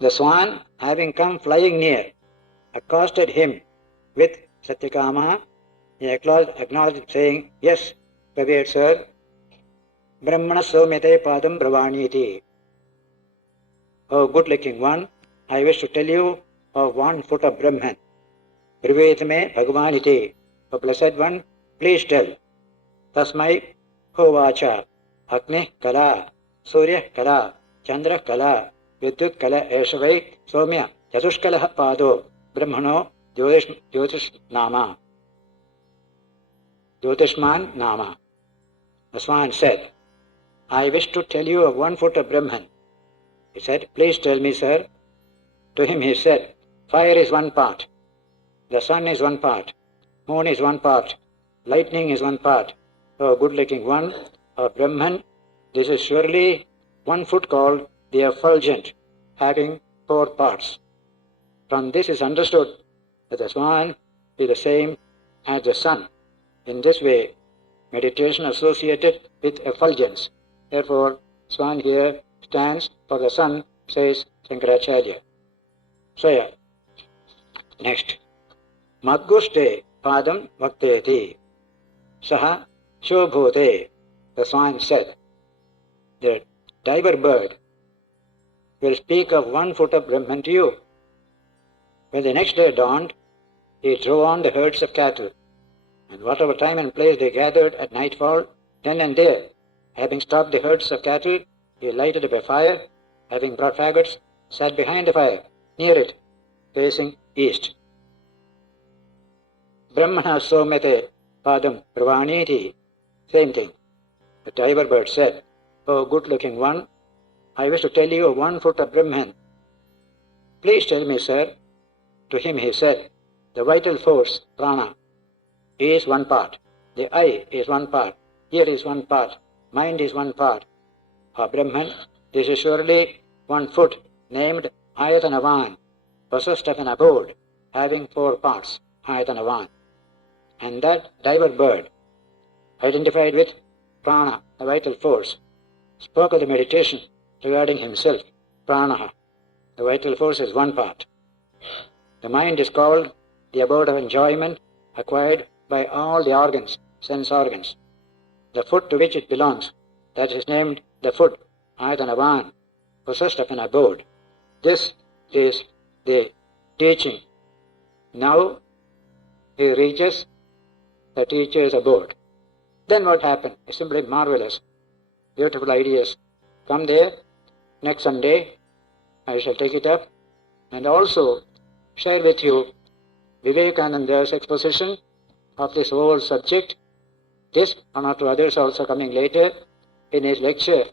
The swan, having come flying near, accosted him with Satyakama. He acknowledged, saying, "Yes, revered sir, Brahmana somyate padam bravaniti. O good-looking one, I wish to tell you of 1 foot of Brahman. Brivedame bhagavaniti. O blessed one, please tell. Tasmai hovacha Agni kala, Surya kala, Chandra kala, Vidyut kala eshavai Somya Chatushkala pado Brahmano Jyotishman nama. The swan said, I wish to tell you of 1 foot of Brahman. He said, please tell me, sir. To him he said, fire is 1 part, the sun is 1 part, moon is 1 part, lightning is 1 part. O good-looking one of Brahman, this is surely 1 foot called the effulgent, having 4 parts. From this is understood that the swan is the same as the sun. In this way, meditation associated with effulgence. Therefore, swan here stands for the sun, says Shankaracharya. Swaya. Next. Madguste padam vakteti. Saha shobhote. The swan said, the diver bird will speak of 1 foot of Brahman to you. When the next day dawned, he drove on the herds of cattle, and whatever time and place they gathered at nightfall, then and there, having stopped the herds of cattle, he lighted up a fire, having brought faggots, sat behind the fire, near it, facing east. Brahmana somyate padam pravaniti. Same thing. The diver bird said, O good-looking one, I wish to tell you of 1 foot of Brahman. Please tell me, sir. To him he said, the vital force, prana, is 1 part. The eye is 1 part. Ear is 1 part. Mind is 1 part. For Brahman, this is surely 1 foot, named Ayatanavan, possessed of an abode, having 4 parts, Ayatanavan. And that diver bird, identified with prana, the vital force, spoke of the meditation regarding himself, prana. The vital force is 1 part. The mind is called the abode of enjoyment acquired by all the organs, sense organs. The foot to which it belongs, that is named the foot, Ayatanavan, possessed of an abode. This is the teaching. Now he reaches the teacher's abode. Then what happened? It's simply marvelous. Beautiful ideas. Come there. Next Sunday, I shall take it up and also share with you Vivekananda's exposition of this whole subject. This, 1 or 2 others also coming later, in his lecture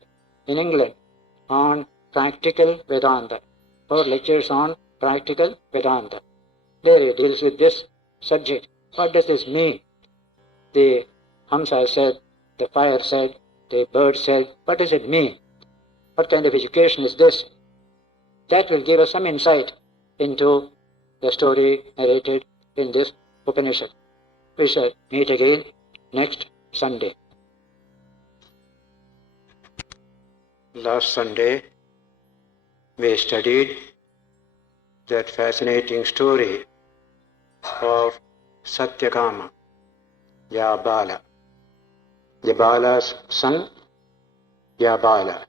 in England on practical Vedanta. 4 lectures on practical Vedanta. There he deals with this subject. What does this mean? The Hamsa said, the fire said, the bird said, what does it mean? What kind of education is this? That will give us some insight into the story narrated in this Upanishad. We shall meet again next Sunday. Last Sunday, we studied that fascinating story of Satyakama, Yabala. Yabala's son, Yabala.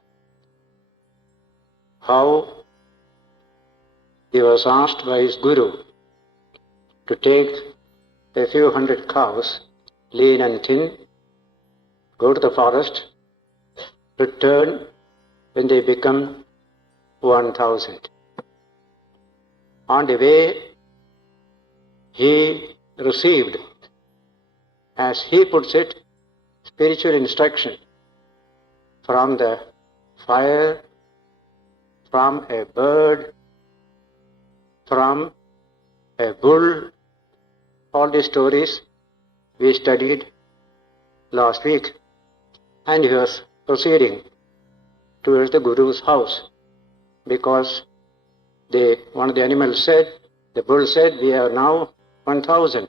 How he was asked by his guru to take a few hundred cows, lean and thin, go to the forest, return when they become 1,000. On the way, he received, as he puts it, spiritual instruction from the fire, from a bird, from a bull. All these stories we studied last week, and he was proceeding towards the Guru's house because one of the animals said, the bull said, we are now 1,000.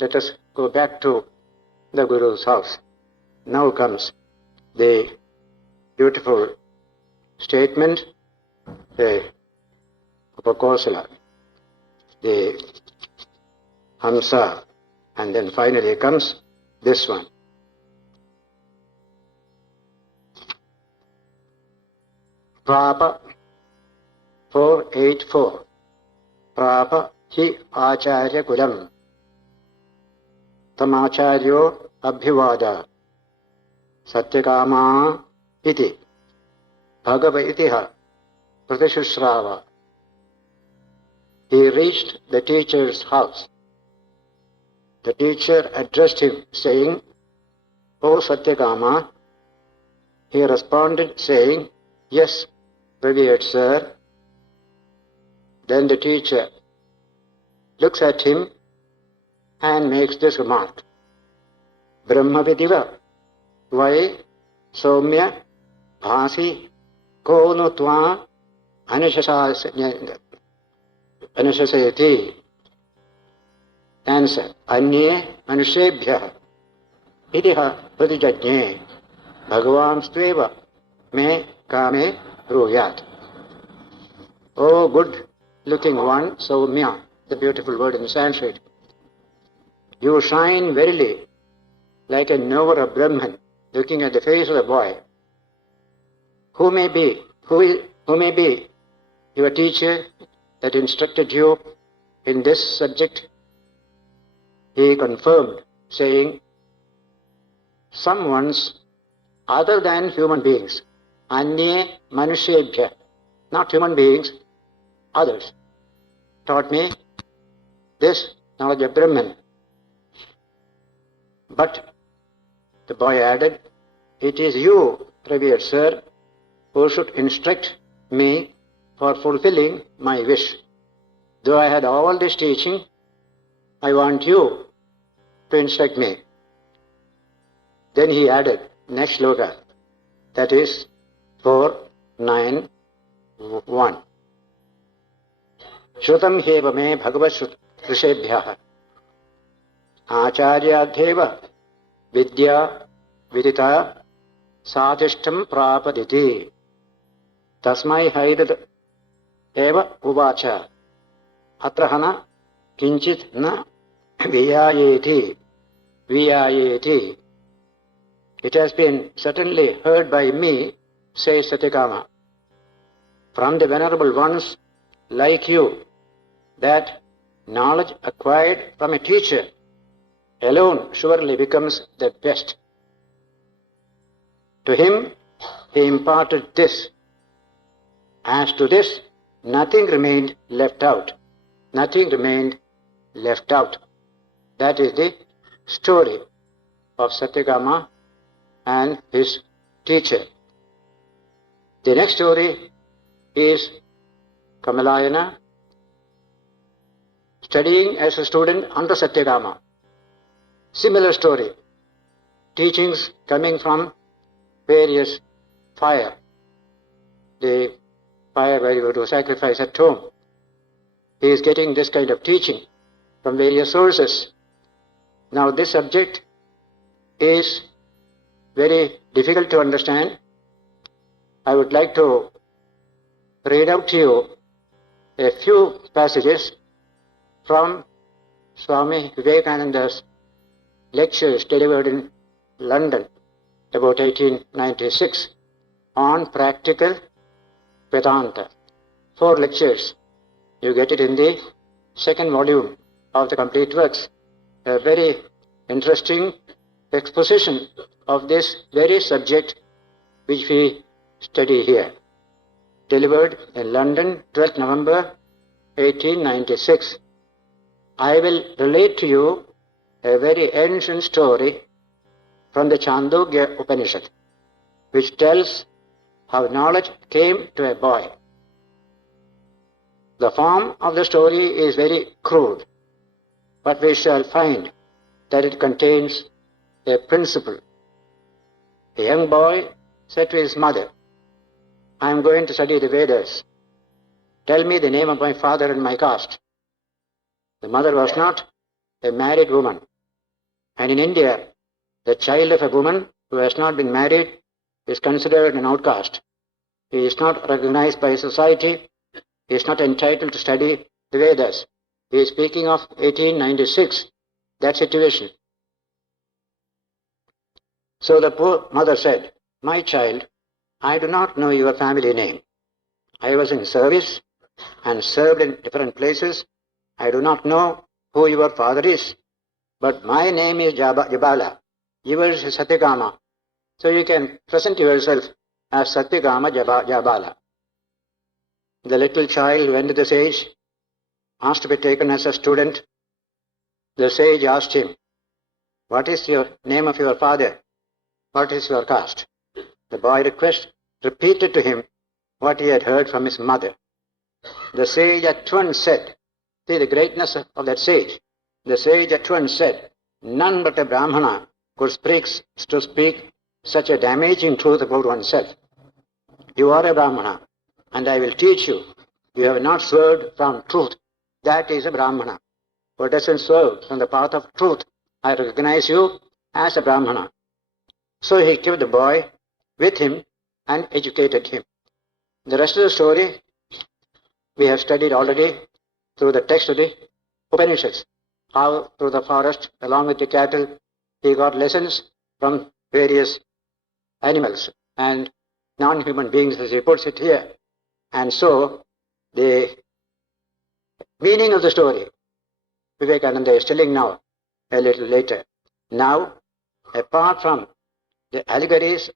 Let us go back to the Guru's house. Now comes the beautiful statement, the Upakosala, the Hamsa, and then finally comes this one. Prapa 484. Prapa hi acharya kulam. Tamacharyo abhivada. Satyakama iti. Bhagava itiha pratishrava. He reached the teacher's house. The teacher addressed him saying, O Satyakama. He responded saying, Yes, revered sir. Then the teacher looks at him and makes this remark. Brahmavidiva vai somya bhasi kono tva anashasayati. Answer. Anye manushebhyah idiha pratijajne bhagavan stveva me kame ruyat. Oh, good looking one, Saumya, the beautiful word in Sanskrit. You shine verily like a knower of Brahman, looking at the face of the boy. Who may be your teacher that instructed you in this subject? He confirmed, saying, someone's other than human beings, anye manushebhya, not human beings, others, taught me this knowledge of Brahman. But the boy added, it is you, revered sir, who should instruct me for fulfilling my wish. Though I had all this teaching, I want you to instruct me. Then he added, next sloka, that is 491. Shrutam heva me bhagavat rishebhyah acharyadheva vidya vidita sadhishtam prapaditi tasmai haidat eva uvacha atrahana kinchit na viyayeti. It has been certainly heard by me, says Satyakama, from the venerable ones like you, that knowledge acquired from a teacher alone surely becomes the best. To him he imparted this. As to this, nothing remained left out. Nothing remained left out. That is the story of Satyakama and his teacher. The next story is Kamalayana studying as a student under Satyakama. Similar story. Teachings coming from various fire. The fire where you go to sacrifice at home. He is getting this kind of teaching from various sources. Now this subject is very difficult to understand. I would like to read out to you a few passages from Swami Vivekananda's lectures delivered in London about 1896 on practical Vedanta. 4 lectures. You get it in the 2nd volume of the complete works. A very interesting exposition of this very subject which we study here. Delivered in London, 12th November 1896. I will relate to you a very ancient story from the Chandogya Upanishad, which tells how knowledge came to a boy. The form of the story is very crude, but we shall find that it contains a principle. A young boy said to his mother, I am going to study the Vedas. Tell me the name of my father and my caste. The mother was not a married woman. And in India, the child of a woman who has not been married is considered an outcast. He is not recognized by society He is not entitled to study the Vedas. He is speaking of 1896, that situation. So the poor mother said, "My child, I do not know your family name. I was in service and served in different places. I do not know who your father is, but my name is Jabala. Yours is Satyakama. So you can present yourself as Satyakama Jabala." The little child went to the sage, asked to be taken as a student. The sage asked him, "What is your name of your father? What is your caste?" The boy repeated to him what he had heard from his mother. The sage at once said, see the greatness of that sage. The sage at once said, "None but a Brahmana could speak such a damaging truth about oneself. You are a Brahmana, and I will teach you. You have not swerved from truth. That is a Brahmana. Who doesn't swerve from the path of truth, I recognize you as a Brahmana." So he kept the boy with him and educated him. The rest of the story we have studied already through the text of the Upanishads. How through the forest, along with the cattle, he got lessons from various animals and non-human beings, as he puts it here. And so the meaning of the story, Vivekananda is telling now, a little later. Now, apart from the allegories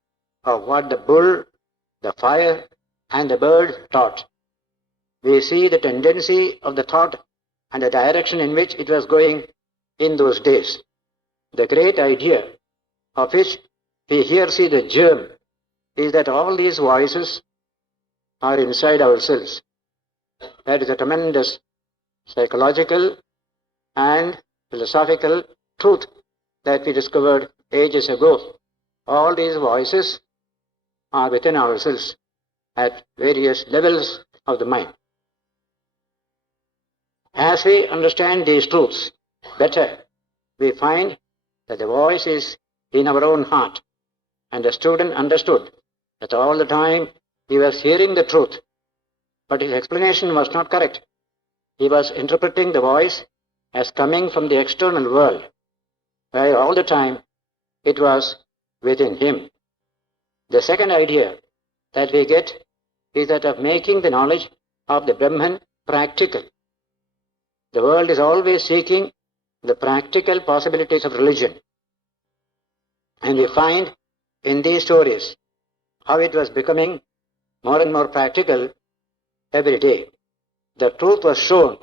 of what the bull, the fire, and the bird taught, we see the tendency of the thought and the direction in which it was going in those days. The great idea of which we here see the germ is that all these voices are inside ourselves. That is a tremendous psychological and philosophical truth that we discovered ages ago. All these voices are within ourselves at various levels of the mind. As we understand these truths better, we find that the voice is in our own heart. And the student understood that all the time he was hearing the truth, but his explanation was not correct. He was interpreting the voice as coming from the external world, while all the time it was within him. The second idea that we get is that of making the knowledge of the Brahman practical. The world is always seeking the practical possibilities of religion. And we find in these stories how it was becoming more and more practical every day. The truth was shown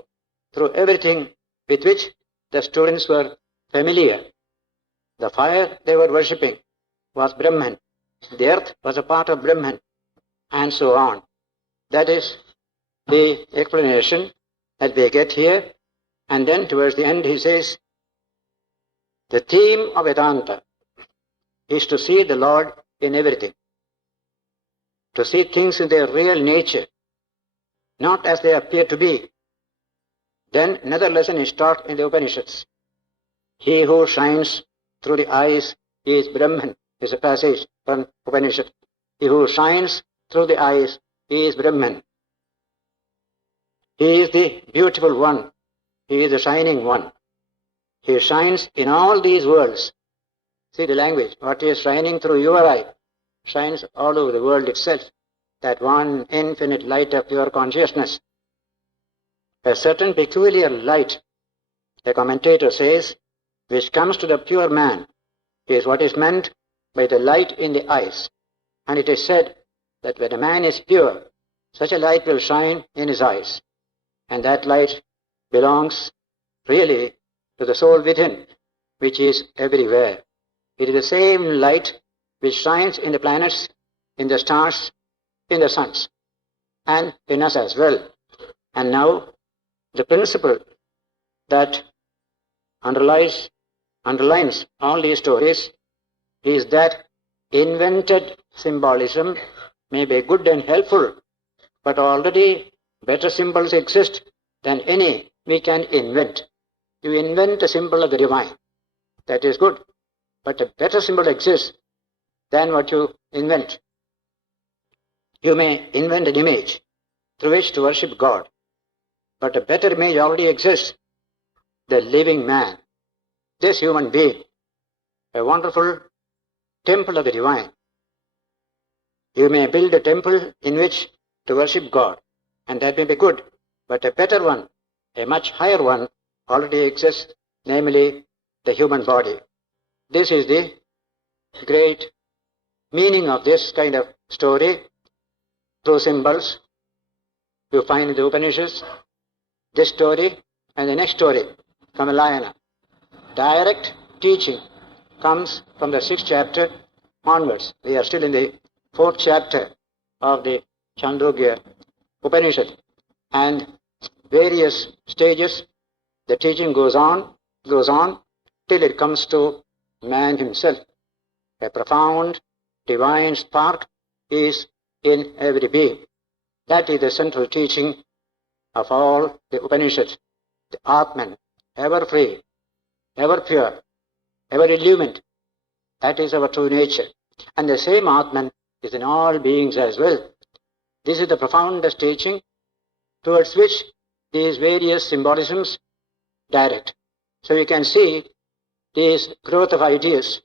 through everything with which the students were familiar. The fire they were worshipping was Brahman. The earth was a part of Brahman, and so on. That is the explanation that we get here. And then towards the end he says, the theme of Vedanta is to see the Lord in everything, to see things in their real nature, not as they appear to be. Then another lesson is taught in the Upanishads. He who shines through the eyes is Brahman, is a passage from Upanishad. He who shines through the eyes is Brahman. He is the beautiful one. He is the shining one. He shines in all these worlds. See the language. What is shining through your eye shines all over the world itself. That one infinite light of your consciousness. A certain peculiar light, the commentator says, which comes to the pure man, is what is meant by the light in the eyes. And it is said that when a man is pure, such a light will shine in his eyes. And that light belongs really to the soul within, which is everywhere. It is the same light which shines in the planets, in the stars, in the suns, and in us as well. And now, the principle that underlines all these stories is that invented symbolism may be good and helpful, but already better symbols exist than any we can invent. You invent a symbol of the divine. That is good. But a better symbol exists than what you invent. You may invent an image, through which to worship God. But a better image already exists, the living man, this human being, a wonderful temple of the divine. You may build a temple in which to worship God, and that may be good, but a better one, a much higher one, already exists, namely the human body. This is the great meaning of this kind of story. Through symbols, you find in the Upanishads this story and the next story, Kamalayana. Direct teaching comes from the 6th chapter onwards. We are still in the 4th chapter of the Chandogya Upanishad, and various stages the teaching goes on till it comes to man himself. A profound divine spark is in every being. That is the central teaching of all the Upanishads. The Atman, ever free, ever pure, ever illumined. That is our true nature. And the same Atman is in all beings as well. This is the profoundest teaching towards which these various symbolisms direct. So you can see this growth of ideas.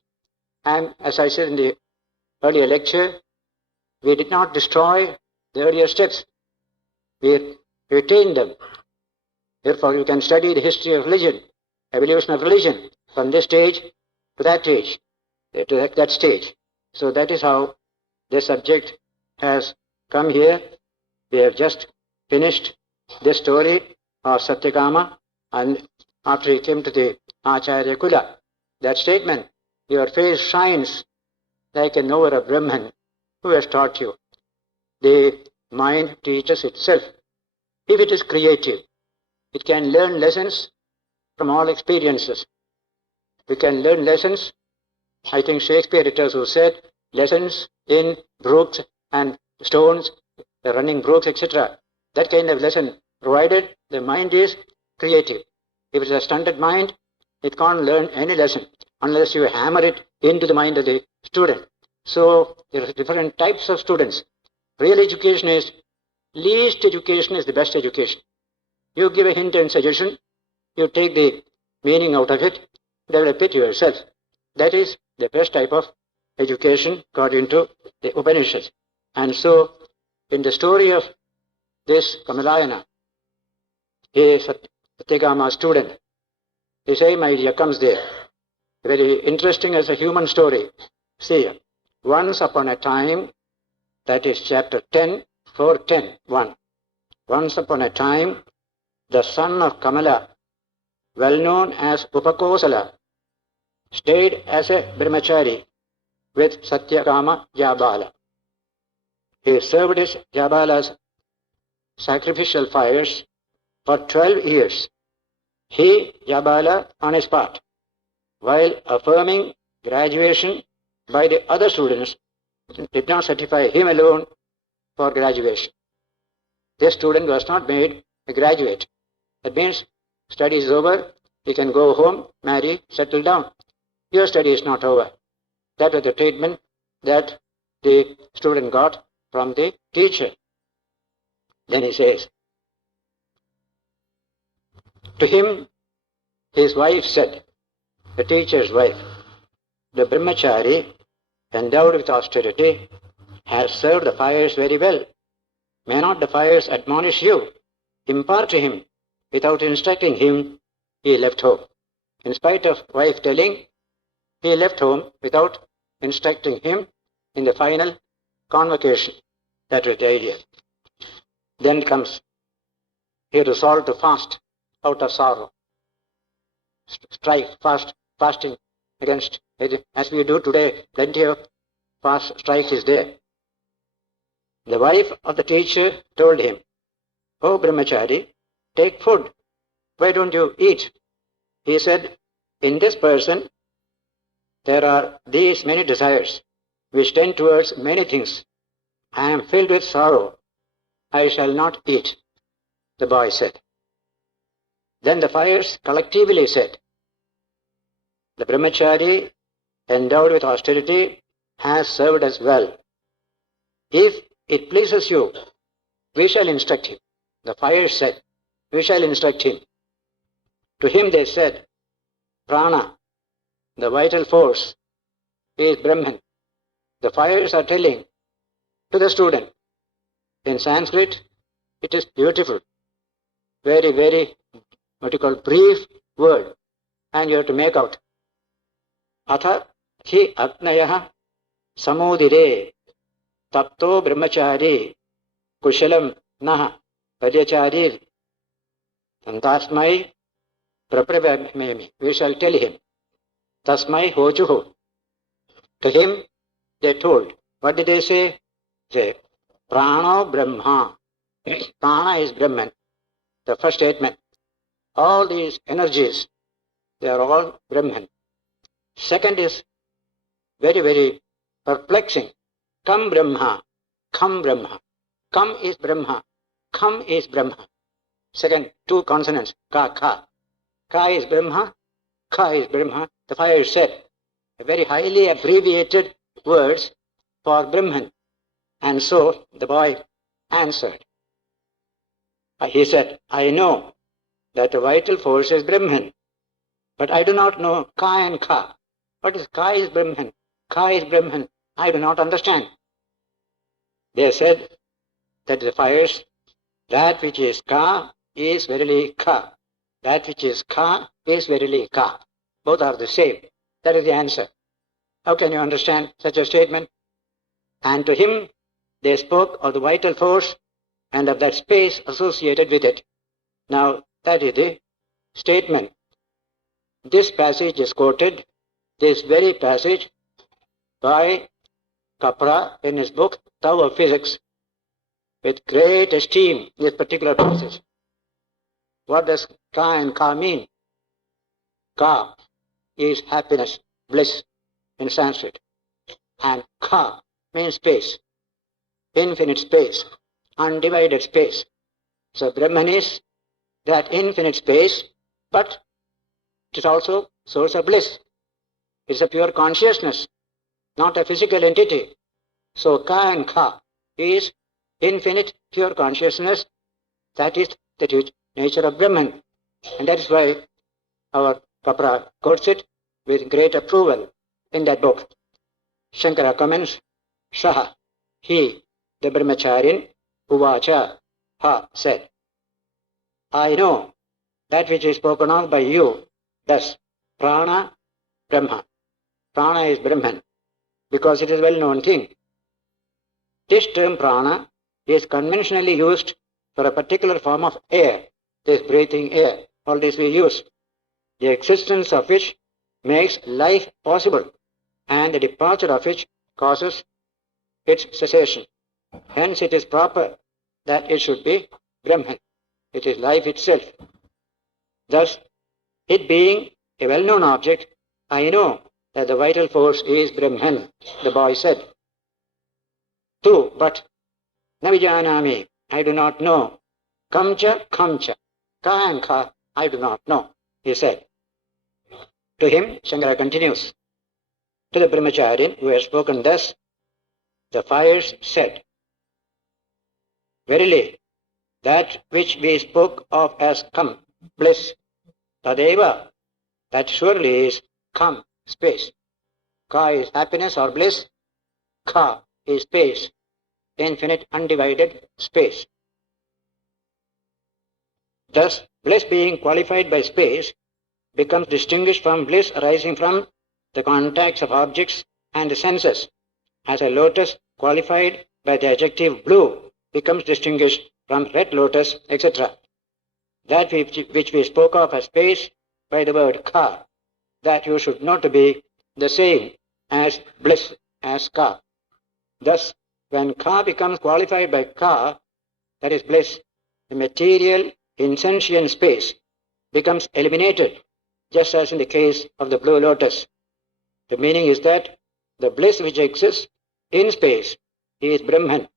And as I said in the earlier lecture, we did not destroy the earlier steps. We retained them. Therefore, you can study the history of religion, evolution of religion, from this stage to that stage, to that stage. So that is how this subject has come here. We have just finished this story of Satyakama, and after he came to the Acharya Kula, that statement, your face shines like a knower of Brahman. Who has taught you? The mind teaches itself. If it is creative, it can learn lessons from all experiences. We can learn lessons, I think Shakespeare it was who said, lessons in brooks and stones, the running brooks, etc. That kind of lesson, provided the mind is creative. If it's a stunted mind, it can't learn any lesson unless you hammer it into the mind of the student. So there are different types of students. Real education is, least education is the best education. You give a hint and suggestion, you take the meaning out of it, develop it yourself. That is the best type of education according to the Upanishads. And so, in the story of this Kamalayana, a Satyakama student, the same idea comes there. Very interesting as a human story. See, once upon a time, that is chapter 10, 4:10, 1. Once upon a time, the son of Kamala, well known as Upakosala, stayed as a brahmachari with Satyakama Jabala. He served his Jabala's sacrificial fires for 12 years. He, Jabala, on his part, while affirming graduation by the other students, did not certify him alone for graduation. This student was not made a graduate. That means study is over, he can go home, marry, settle down. Your study is not over. That was the treatment that the student got from the teacher. Then he says, to him, his wife said, the teacher's wife, the brahmachari, endowed with austerity, has served the fires very well. May not the fires admonish you? Impart to him. Without instructing him, he left home. In spite of wife telling, he left home without instructing him in the final convocation. That was the idea. Then comes, he resolved to fast out of sorrow. Strike, fasting against, as we do today, plenty of fast strike is there. The wife of the teacher told him, "Oh brahmachari, take food. Why don't you eat?" He said, in this person, there are these many desires which tend towards many things. I am filled with sorrow. I shall not eat, the boy said. Then the fires collectively said, the brahmachari, endowed with austerity, has served us well. If it pleases you we shall instruct him. The fires said, we shall instruct him. To him they said, prana, the vital force, is Brahman. The fires are telling to the student. In Sanskrit, it is beautiful, very, very, what you call, brief word, and you have to make out. Atha hi agnayaha samudire tapto brahmachari kushalam naha paryachari tantasmai prapravamemi. We shall tell him. Tasmai hojuhu. To him they told. What did they say? Say, prano brahma. Prana is Brahman. The first statement. All these energies, they are all Brahman. Second is very, very perplexing. Kam Brahma. Kam Brahma. Kam is Brahma. Kam is Brahma. Second, two consonants. Ka, ka. Ka is Brahma. Ka is Brahma. The fire said, a very highly abbreviated words for Brahman. And so the boy answered. He said, I know that the vital force is Brahman, but I do not know Ka and Ka. What is Ka is Brahman? Ka is Brahman. I do not understand. They said that the fires, that which is Ka is verily Ka. That which is Ka is verily Ka. Both are the same. That is the answer. How can you understand such a statement? And to him they spoke of the vital force and of that space associated with it. Now, that is the statement. This passage is quoted, this very passage, by Capra in his book, Tao of Physics, with great esteem, this particular passage. What does Ka and Ka mean? Ka is happiness, bliss in Sanskrit. And Ka means space, infinite space, undivided space. So Brahman is that infinite space, but it is also source of bliss. It is a pure consciousness, not a physical entity. So Ka and Ka is infinite pure consciousness. That is the nature of Brahman. And that is why our Kapra quotes it with great approval in that book. Shankara comments, Saha, he, the Brahmacharin, Uvacha, ha, said, I know that which is spoken of by you, thus, prana, Brahma. Prana is Brahman, because it is a well-known thing. This term prana is conventionally used for a particular form of air, this breathing air. All this we use. The existence of which makes life possible, and the departure of which causes its cessation. Hence it is proper that it should be Brahman. It is life itself. Thus, it being a well-known object, I know that the vital force is Brahman, the boy said. 2. But, Navijanami, I do not know. Kamcha, kamcha. Ka and ka, I do not know, he said. To him, Shankara continues, to the Brahmacharin who has spoken thus, the fires said, verily, that which we spoke of as come, bliss, tadeva, that surely is come, space. Ka is happiness or bliss, ka is space, infinite undivided space. Thus, bliss being qualified by space becomes distinguished from bliss arising from the contacts of objects and the senses, as a lotus qualified by the adjective blue becomes distinguished from red lotus, etc. That which we spoke of as space by the word ka, that you should know to be the same as bliss, as ka. Thus, when ka becomes qualified by ka, that is bliss, the material insentient space becomes eliminated, just as in the case of the blue lotus. The meaning is that the bliss which exists in space is Brahman,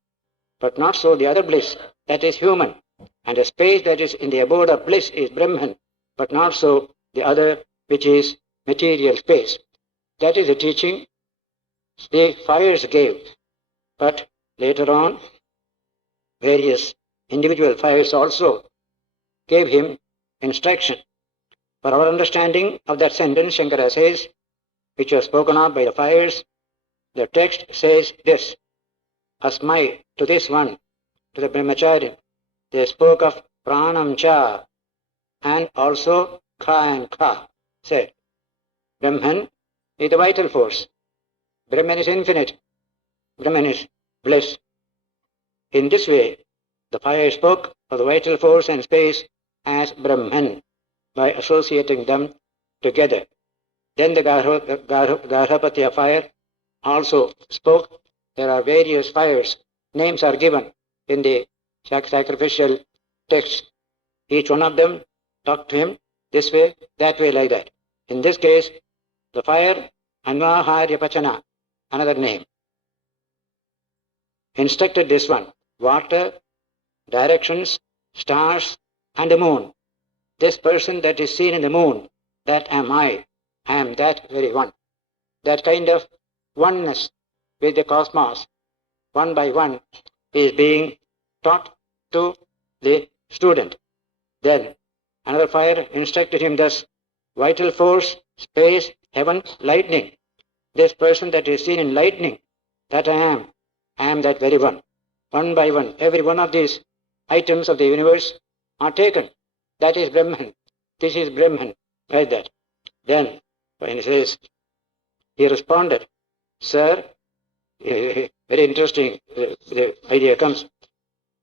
but not so the other bliss, that is human. And the space that is in the abode of bliss is Brahman, but not so the other which is material space. That is the teaching the fires gave. But later on, various individual fires also gave him instruction. For our understanding of that sentence, Shankara says, which was spoken of by the fires, the text says this: Asmai, to this one, to the brahmachari, they spoke of pranam cha, and also kha and kha, said. Brahman is the vital force. Brahman is infinite. Brahman is bliss. In this way, the fire spoke of the vital force and space as Brahman by associating them together. Then the Garhapatya fire also spoke. There are various fires. Names are given in the sacrificial text. Each one of them talked to him this way, that way, like that. In this case, the fire, Anvaharya Pachana, another name, instructed this one: water, directions, stars, and the moon. This person that is seen in the moon, that am I am that very one. That kind of oneness with the cosmos, one by one, is being taught to the student. Then another fire instructed him thus: vital force, space, heaven, lightning. This person that is seen in lightning, that I am that very one. One by one, every one of these items of the universe are taken. That is Brahman. This is Brahman, like that. Then, when he says, he responded, Sir, very interesting, the idea comes.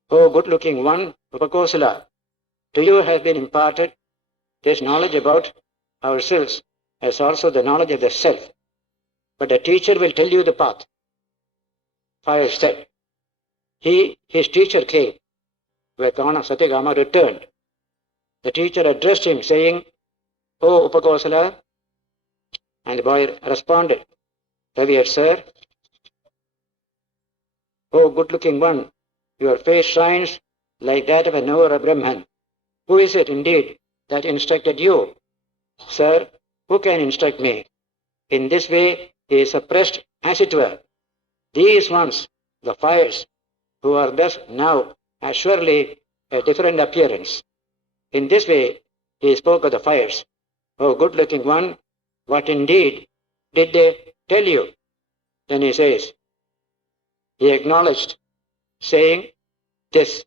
Oh, good-looking one, Upakosala, to you has been imparted this knowledge about ourselves as also the knowledge of the self. But the teacher will tell you the path. Fire said. His teacher came. Vivekananda Satyagama returned. The teacher addressed him saying, Oh, Upakosala, and the boy responded, Revered sir, oh, good-looking one, your face shines like that of a knower of Brahman. Who is it indeed that instructed you? Sir, who can instruct me? In this way he is suppressed, as it were. These ones, the fires, who are thus now, are surely a different appearance. In this way he spoke of the fires. Oh, good-looking one, what indeed did they tell you? Then he says, he acknowledged, saying this: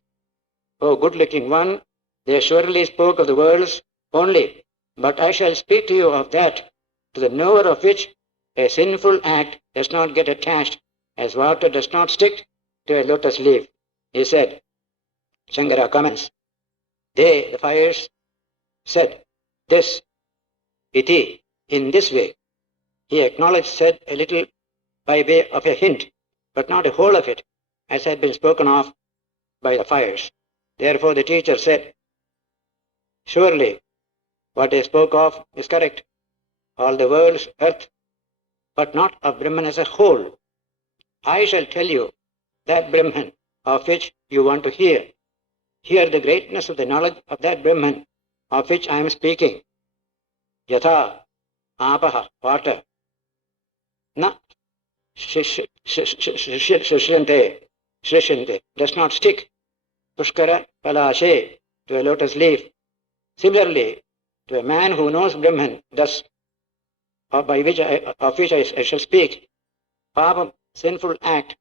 Oh, good-looking one, they surely spoke of the worlds only, but I shall speak to you of that, to the knower of which a sinful act does not get attached, as water does not stick to a lotus leaf. He said, Shankara comments, they, the fires, said this, iti, in this way. He acknowledged, said a little by way of a hint, but not a whole of it, as had been spoken of by the fires. Therefore the teacher said, surely what they spoke of is correct. All the world's earth, but not of Brahman as a whole. I shall tell you that Brahman of which you want to hear. Hear the greatness of the knowledge of that Brahman of which I am speaking. Yatha, apaha, water. Na shishyante, does not stick. Pushkara palashe, to a lotus leaf. Similarly, to a man who knows Brahman, thus, of which I shall speak, Papa, sinful act,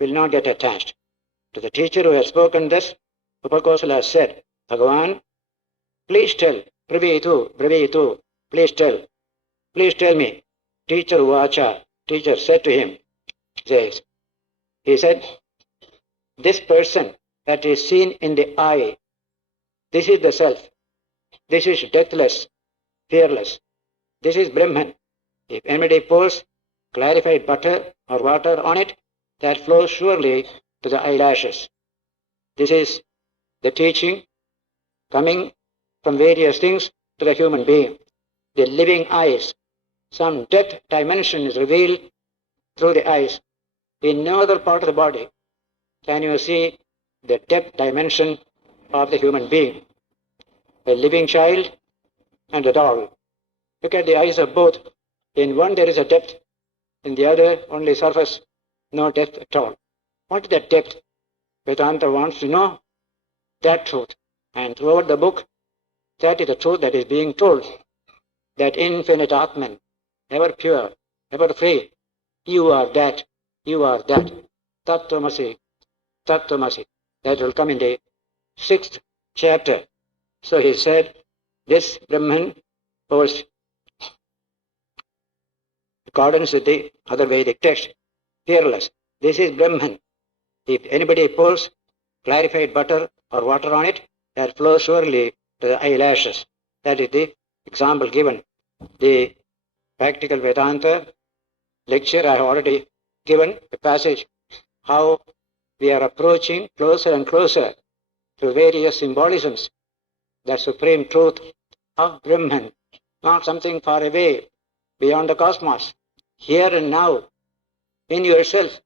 will not get attached. To the teacher who has spoken this, Upakosala said, Bhagavan, please tell, Bravitu, please tell me. Teacher Vacha, teacher said to him, he said, this person that is seen in the eye, this is the self. This is deathless, fearless. This is Brahman. If anybody pours clarified butter or water on it, that flows surely to the eyelashes. This is the teaching coming from various things to the human being. The living eyes. Some depth dimension is revealed through the eyes. In no other part of the body can you see the depth dimension of the human being. A living child and a doll. Look at the eyes of both. In one there is a depth, in the other only surface, no depth at all. What is that depth? Vedanta wants to know. that truth. And throughout the book, that is the truth that is being told. That infinite Atman, ever pure, ever free. You are that. You are that. Tattvamasi. Tattvamasi. That will come in the 6th chapter. So he said, this Brahman was accordance with the other Vedic text, fearless. This is Brahman. If anybody pours clarified butter or water on it, that flows surely to the eyelashes. That is the example given. The practical Vedanta lecture I have already given, the passage, how we are approaching closer and closer to various symbolisms, the supreme truth of Brahman, not something far away, beyond the cosmos, here and now, in yourself.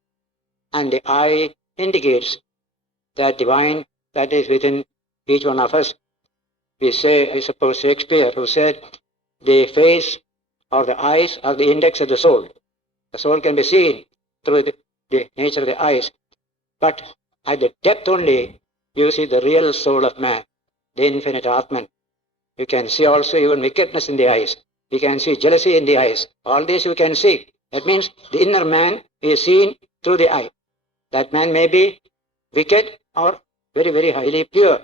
And the eye indicates that divine that is within each one of us. We say, I suppose Shakespeare, who said, the face or the eyes are the index of the soul. The soul can be seen through the nature of the eyes. But at the depth only, you see the real soul of man, the infinite Atman. You can see also even wickedness in the eyes. You can see jealousy in the eyes. All this you can see. That means the inner man is seen through the eye. That man may be wicked or very, very highly pure.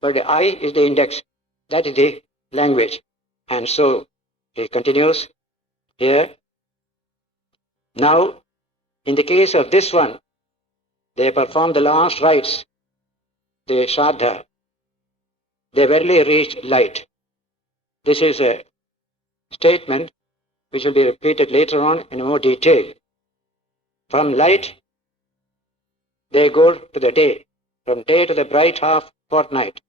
But the eye is the index. That is the language. And so he continues here. Now, in the case of this one, they perform the last rites, the Shraddha. They verily reach light. This is a statement which will be repeated later on in more detail. From light, they go to the day. From day to the bright half fortnight.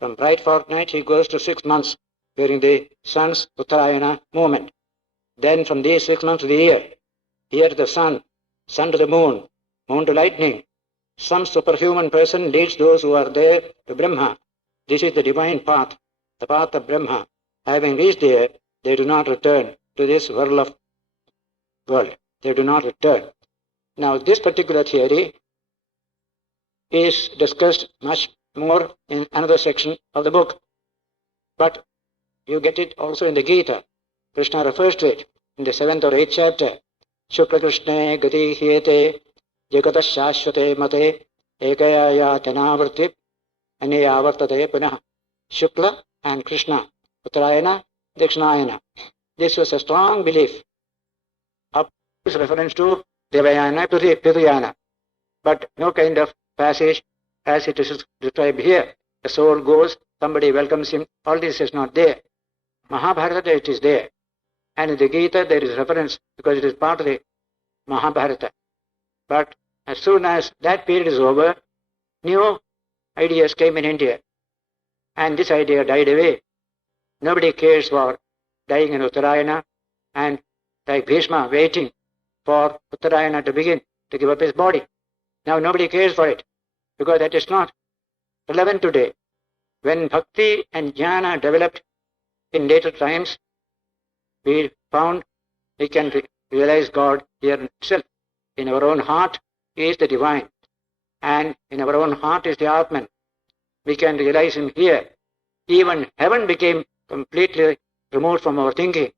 From bright fortnight, he goes to 6 months during the sun's Uttarayana movement. Then from these 6 months to the year to the sun, sun to the moon, moon to lightning. Some superhuman person leads those who are there to Brahma. This is the divine path, the path of Brahma. Having reached there, they do not return to this world. They do not return. Now, this particular theory is discussed much more in another section of the book. But you get it also in the Gita. Krishna refers to it in the 7th or 8th chapter. Shukla Krishna Gati Hyete Jagata Shashvate Mate Ekaya Yatanavarti Anayavartate Punah. Shukla and Krishna, Uttarayana, Dakshinayana. This was a strong belief. Up is reference to Devayana, Piriyana. But no kind of passage as it is described here. The soul goes, somebody welcomes him. All this is not there. Mahabharata, it is there. And in the Gita, there is reference because it is part of the Mahabharata. But as soon as that period is over, new ideas came in India. And this idea died away. Nobody cares for dying in Uttarayana and like Bhishma waiting for Uttarayana to begin to give up his body. Now nobody cares for it because that is not relevant today. When Bhakti and Jnana developed in later times, we found we can realize God here itself. In our own heart is the divine, and in our own heart is the Atman. We can realize him here. Even heaven became completely removed from our thinking.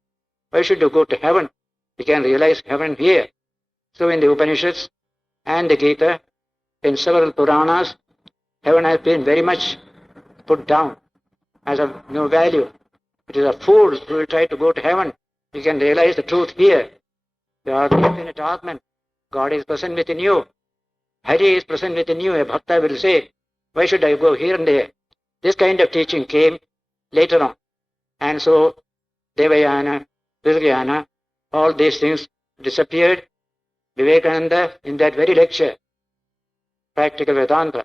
Why should you go to heaven? We can realize heaven here. So in the Upanishads and the Gita, in several Puranas, heaven has been very much put down as of no value. It is a fool who will try to go to heaven. You can realize the truth here. You are the infinite Atman. God is present within you. Hari is present within you. A bhakta will say, why should I go here and there? This kind of teaching came later on. And so, Devayana, Vivekananda, all these things disappeared. Vivekananda, in that very lecture, Practical Vedanta,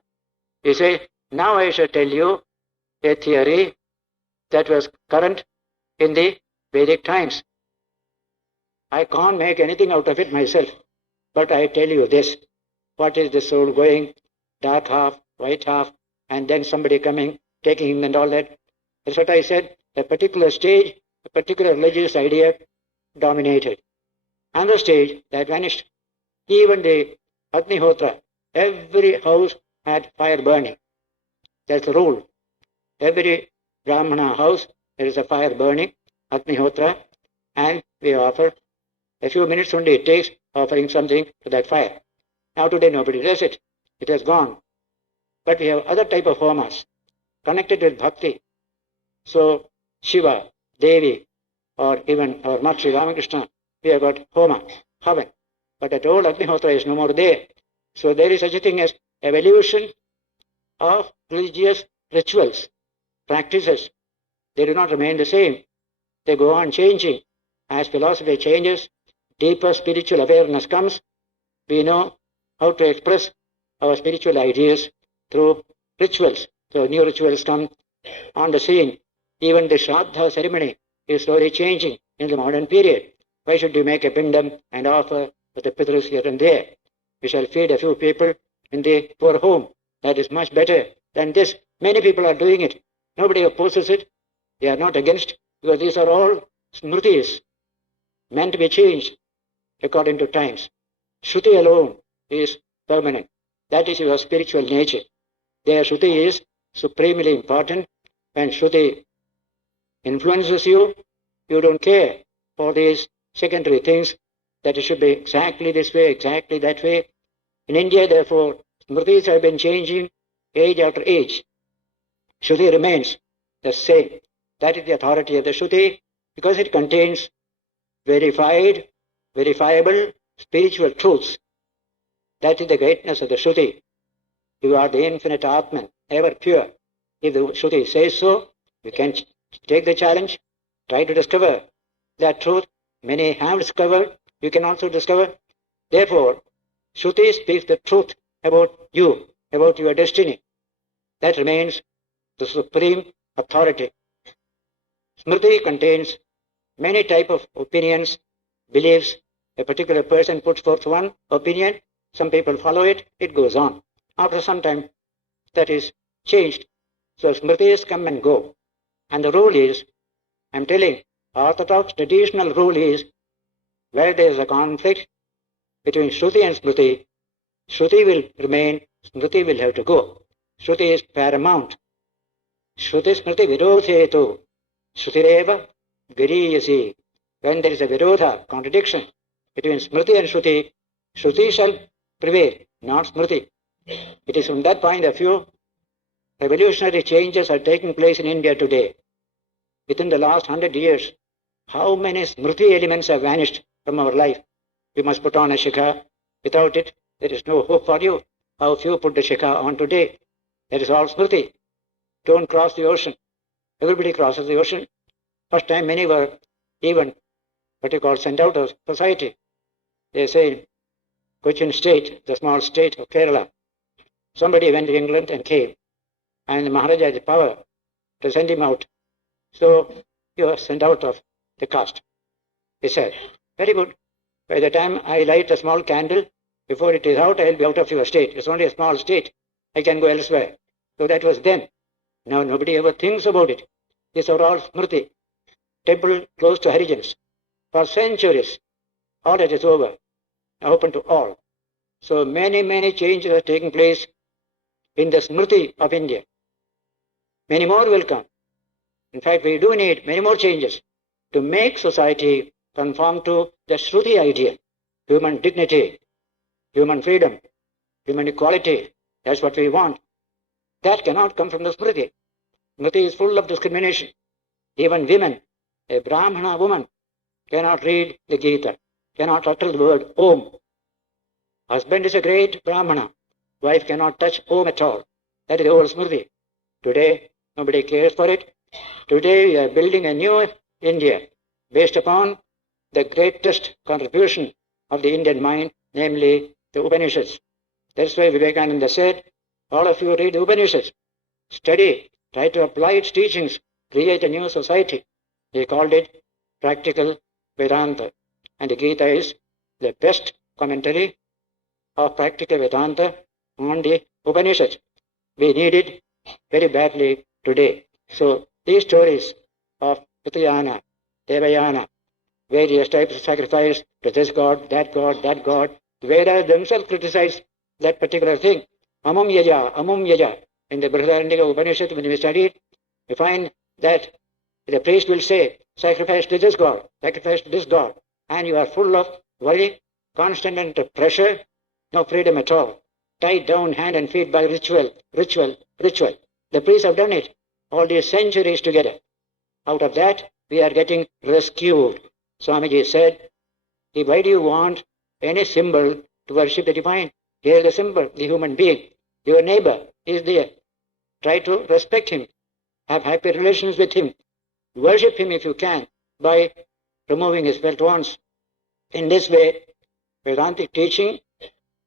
he said, now I shall tell you a theory that was current in the Vedic times. I can't make anything out of it myself, but I tell you this. What is the soul going? Dark half, white half, and then somebody coming, taking him and all that. That's what I said. A particular stage, a particular religious idea dominated. Another stage that vanished. Even the Agnihotra, every house had fire burning. That's the rule. Every Brahmana house, there is a fire burning, Agnihotra, and we offer. A few minutes only it takes offering something to that fire. Now today nobody does it. It has gone. But we have other type of homas connected with bhakti. So Shiva, Devi, or even our Mutt Ramakrishna, we have got homa, heaven. But that old Agnihotra is no more there. So there is such a thing as evolution of religious rituals, practices. They do not remain the same. They go on changing. As philosophy changes, deeper spiritual awareness comes. We know how to express our spiritual ideas through rituals. So new rituals come on the scene. Even the Shraddha ceremony is slowly changing in the modern period. Why should you make a pindam and offer with the Pitrus here and there? We shall feed a few people in the poor home. That is much better than this. Many people are doing it. Nobody opposes it. They are not against, because these are all smritis, meant to be changed according to times. Shruti alone is permanent. That is your spiritual nature. There Shruti is supremely important. When Shruti influences you, you don't care for these secondary things, that it should be exactly this way, exactly that way. In India, therefore, smritis have been changing age after age. Shruti remains the same. That is the authority of the Shruti, because it contains verified, verifiable spiritual truths. That is the greatness of the Shruti. You are the infinite Atman, ever pure. If the Shruti says so, you can take the challenge, try to discover that truth. Many have discovered, you can also discover. Therefore, Shruti speaks the truth about you, about your destiny. That remains the supreme authority. Smriti contains many types of opinions, beliefs. A particular person puts forth one opinion, some people follow it, it goes on. After some time, that is changed. So smritis come and go. And the rule is, I'm telling, orthodox traditional rule is, where there is a conflict between Shruti and Smriti, Shruti will remain, Smriti will have to go. Shruti is paramount. Shruti Smriti virodhetu, Shrutireva viriyasi. When there is a virodha, contradiction between Smriti and Shruti, Shruti shall prevail, not Smriti. It is from that point of view, revolutionary changes are taking place in India today. Within the last 100 years, how many Smriti elements have vanished from our life? You must put on a shikha. Without it, there is no hope for you. How few put the shikha on today? That is all Smriti. Don't cross the ocean. Everybody crosses the ocean. First time many were even what you call sent out of society. They say Cochin state, the small state of Kerala. Somebody went to England and came, and the Maharaja had the power to send him out. So you are sent out of the caste. He said, very good. By the time I light a small candle, before it is out, I will be out of your state. It's only a small state. I can go elsewhere. So that was then. Now nobody ever thinks about it. These are all smriti. Temple closed to Harijans. For centuries, all that is over. Open to all. So many changes are taking place in the smriti of India. Many more will come. In fact, we do need many more changes to make society conform to the Shruti ideal. Human dignity, human freedom, human equality. That's what we want. That cannot come from the Smriti. Smriti is full of discrimination. Even women, a Brahmana woman, cannot read the Gita, cannot utter the word Om. Husband is a great Brahmana. Wife cannot touch Om at all. That is the old Smriti. Today, nobody cares for it. Today, we are building a new India based upon the greatest contribution of the Indian mind, namely the Upanishads. That's why Vivekananda said, all of you read the Upanishads, study, try to apply its teachings, create a new society. He called it practical Vedanta. And the Gita is the best commentary of practical Vedanta on the Upanishads. We need it very badly today. So these stories of Uttayana, Devayana, various types of sacrifice to this god, that god, that god, the Vedas themselves criticize that particular thing. Amum yaja, In the Brihadaranyaka Upanishad, when we study it, we find that the priest will say, sacrifice to this god, sacrifice to this god, and you are full of worry, constant under pressure, no freedom at all. Tied down hand and feet by ritual, ritual, ritual. The priests have done it all these centuries together. Out of that, we are getting rescued. Swamiji said, why do you want any symbol to worship the divine? Here is the symbol, the human being. Your neighbor is there. Try to respect him. Have happy relations with him. Worship him if you can by removing his felt wants. In this way, Vedantic teaching,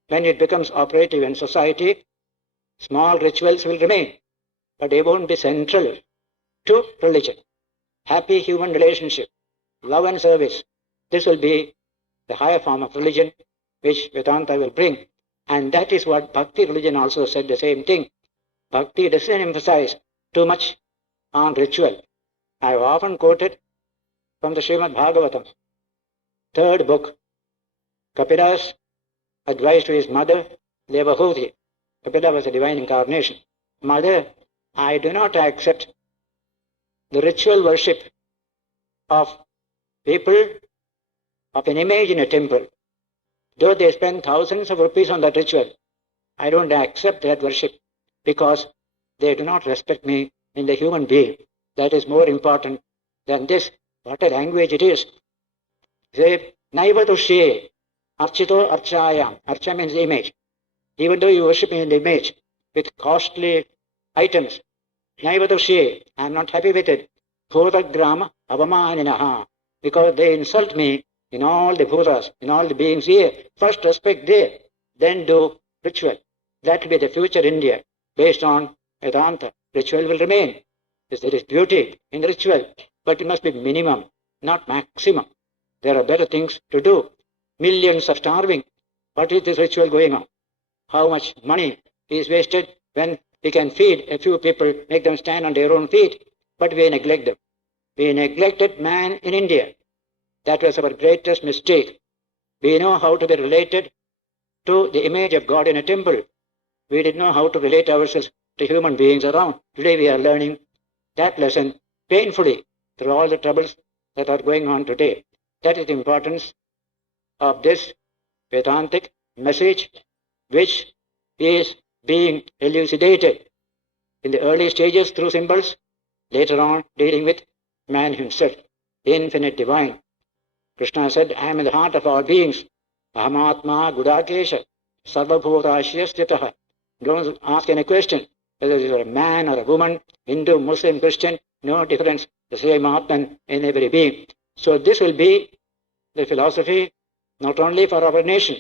when it becomes operative in society, small rituals will remain, but they won't be central to religion. Happy human relationship, love and service, this will be the higher form of religion which Vedanta will bring. And that is what Bhakti religion also said the same thing. Bhakti doesn't emphasize too much on ritual. I have often quoted from the Srimad Bhagavatam, third book, Kapila's advice to his mother, Devahuti. Kapila was a divine incarnation. Mother, I do not accept the ritual worship of people of an image in a temple. Though they spend thousands of rupees on that ritual, I don't accept that worship because they do not respect me in the human being. That is more important than this. What a language it is. Say, Naiva Tushye, Archito Archayam. Archa means image. Even though you worship in the image with costly items, Naiva Tushye, I am not happy with it. Bhutagrama Avamaninaha. Because they insult me in all the bhutas, in all the beings here. First respect there, then do ritual. That will be the future India based on Vedanta. Ritual will remain. Yes, there is beauty in ritual, but it must be minimum, not maximum. There are better things to do. Millions are starving. What is this ritual going on? How much money is wasted when we can feed a few people, make them stand on their own feet, but we neglect them. We neglected man in India. That was our greatest mistake. We know how to be related to the image of God in a temple. We didn't know how to relate ourselves to human beings around. Today we are learning that lesson painfully through all the troubles that are going on today. That is the importance of this Vedantic message, which is being elucidated in the early stages through symbols, later on dealing with man himself, the infinite divine. Krishna said, I am in the heart of all beings. Ahamatma Gudakesha Sarvabhutashyastitaha. Don't ask any question, whether you are a man or a woman, Hindu, Muslim, Christian, no difference, the same Atman in every being. So this will be the philosophy not only for our nation,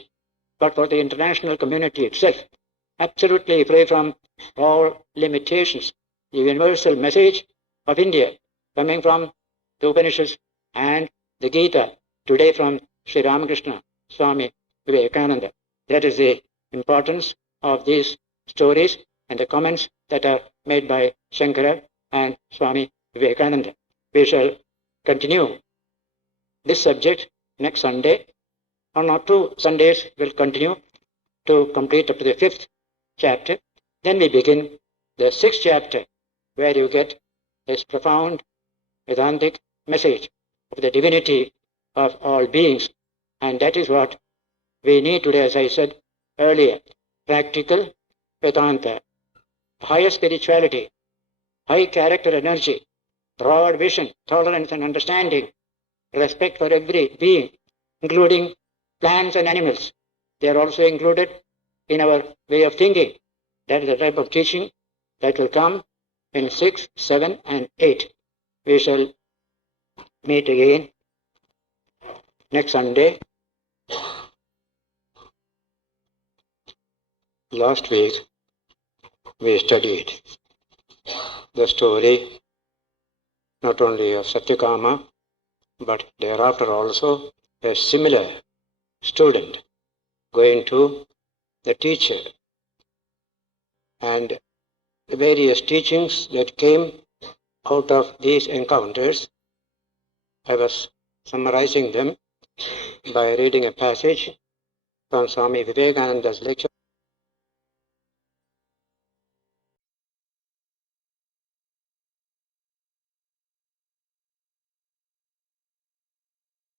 but for the international community itself. Absolutely free from all limitations. The universal message of India coming from the Upanishads and the Gita, today from Sri Ramakrishna, Swami Vivekananda. That is the importance of these stories and the comments that are made by Shankara and Swami Vivekananda. We shall continue this subject next Sunday. On or 2 Sundays we'll continue to complete up to the 5th chapter. Then we begin the 6th chapter, where you get this profound Vedantic message of the divinity of all beings. And that is what we need today, as I said earlier. Practical Vedanta, higher spirituality, high character energy, broad vision, tolerance and understanding, respect for every being, including plants and animals. They are also included in our way of thinking. That is the type of teaching that will come in 6, 7 and 8. We shall meet again next Sunday. Last week we studied the story not only of Satyakama, but thereafter also a similar student going to the teacher, and the various teachings that came out of these encounters. I was summarizing them by reading a passage from Swami Vivekananda's lecture